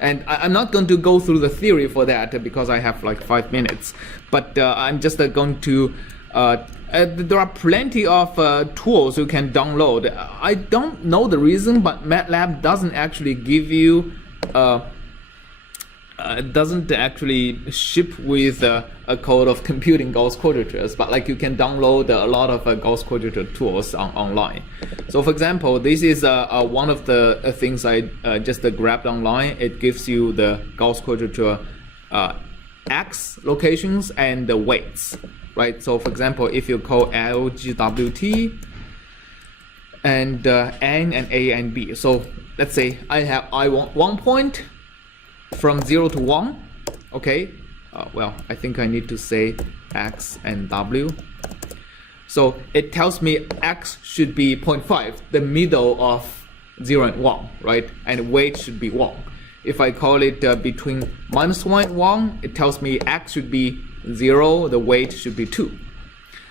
And I'm not going to go through the theory for that because I have like 5 minutes. But I'm just going to, there are plenty of tools you can download. I don't know the reason, but MATLAB doesn't actually give you, doesn't actually ship with a code of computing Gauss quadratures, but like you can download a lot of Gauss quadrature tools online. So for example, this is one of the things I just grabbed online. It gives you the Gauss quadrature x locations and the weights, right? So for example, if you call LGWT and N and A and B. So let's say I want 1 point from 0 to 1, okay? Well, I think I need to say x and w. So it tells me x should be 0.5, the middle of 0 and 1, right? And weight should be 1. If I call it between -1 and 1, it tells me x should be 0, the weight should be 2.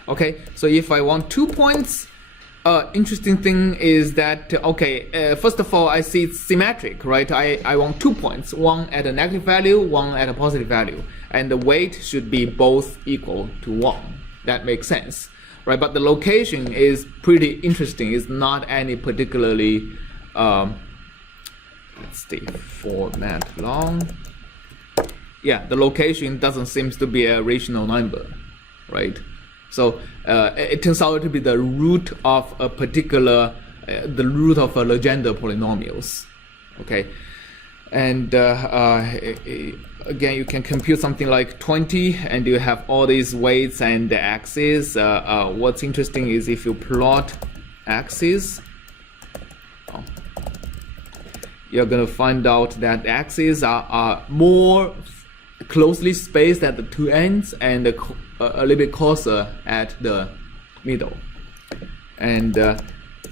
Okay, so if I want 2 points, interesting thing is that, okay, first of all, I see it's symmetric, right? I want 2 points, one at a negative value, one at a positive value. And the weight should be both equal to 1. That makes sense, right? But the location is pretty interesting. It's not any particularly, let's see, format long. Yeah, the location doesn't seem to be a rational number, right? So it turns out to be the root of a particular, the root of a Legendre polynomials, okay? And again, you can compute something like 20, and you have all these weights and the axes. What's interesting is if you plot axes, you're gonna find out that axes are more closely spaced at the two ends and a little bit closer at the middle. And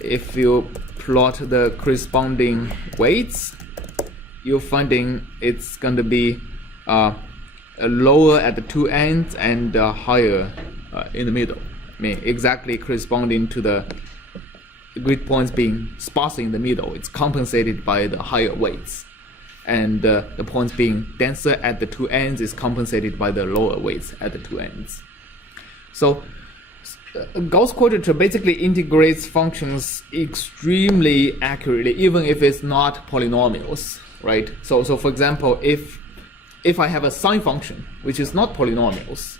if you plot the corresponding weights, you're finding it's going to be lower at the two ends and higher in the middle. I mean, exactly corresponding to the grid points being sparsely in the middle. It's compensated by the higher weights. And the points being denser at the two ends is compensated by the lower weights at the two ends. So Gauss quadrature basically integrates functions extremely accurately, even if it's not polynomials, right? So for example, if I have a sine function which is not polynomials,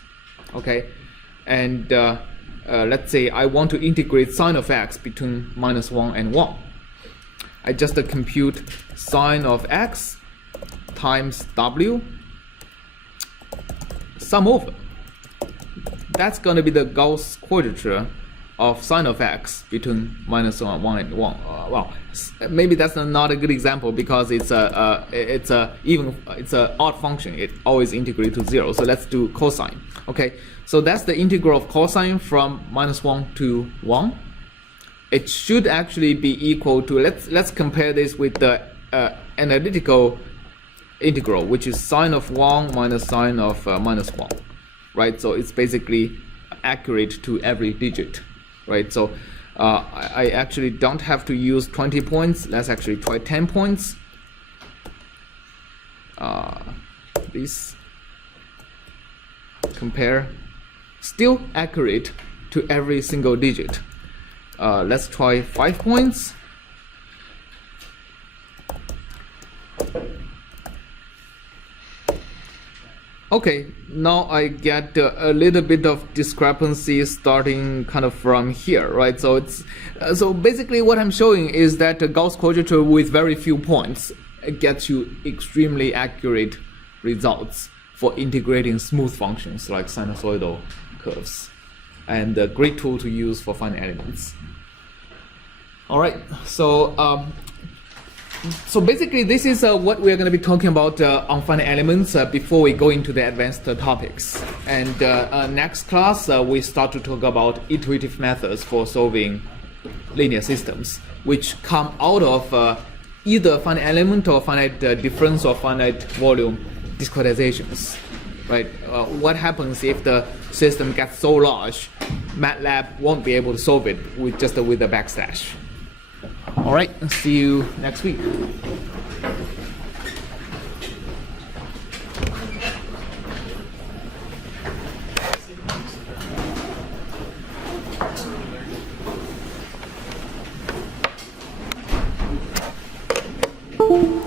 okay, and let's say I want to integrate sine of x between -1 and 1, I just compute sine of x times w, sum over. That's going to be the Gauss quadrature of sine of x between -1 and 1. Well, maybe that's not a good example because it's an odd function. It always integrates to 0. So let's do cosine. Okay, so that's the integral of cosine from -1 to 1. It should actually be equal to, let's compare this with the analytical integral, which is sine of 1 minus sine of -1, right? So it's basically accurate to every digit, right? So I actually don't have to use 20 points. Let's actually try 10 points. This compare, still accurate to every single digit. Let's try 5 points. Okay, now I get a little bit of discrepancy starting kind of from here, right? So it's so basically what I'm showing is that a Gauss quadrature with very few points gets you extremely accurate results for integrating smooth functions like sinusoidal curves, and a great tool to use for finding elements. All right, so basically this is what we're going to be talking about on finding elements before we go into the advanced topics. And next class we start to talk about iterative methods for solving linear systems, which come out of either finite element or finite difference or finite volume discretizations, right? What happens if the system gets so large, MATLAB won't be able to solve it with just with a backslash. All right, see you next week. you.